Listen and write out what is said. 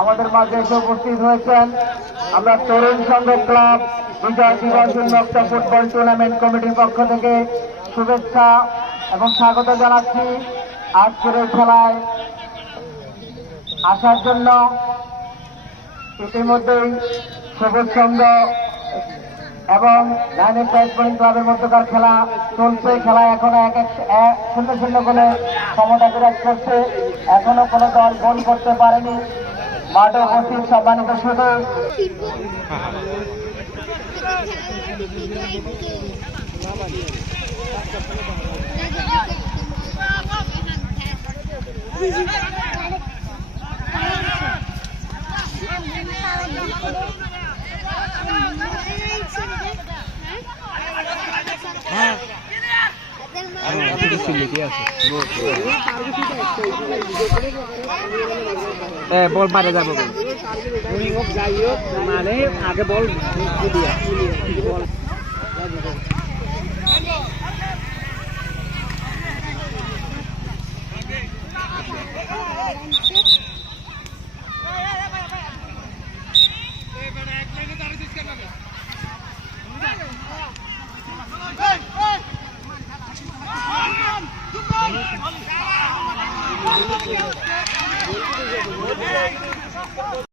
আমাদের মাঝে এসে উপস্থিত হয়েছেন আমরা তরুণ সংঘ ক্লাব, বিজয় দিবস উন্মুক্ত ফুটবল টুর্নামেন্ট কমিটির পক্ষ থেকে শুভেচ্ছা এবং স্বাগত জানাচ্ছি আজকের এই খেলায়। আসার জন্য ইতিমধ্যেই সবুজ সংঘ এবং লাইনের প্রাইজমণি ক্লাবের মধ্যকার খেলা চলছে খেলা এখনও এক এক এক শূন্য শূন্য করে ক্ষমতা বিরাজ করছে এখনও কোনো দল গোল করতে পারেনি মাঠে উপস্থিত সম্মানিত শুধু ফেসিলিটি আছে। হ্যাঁ বল মারে যাবে বল। যাই আগে বল বল Thank you.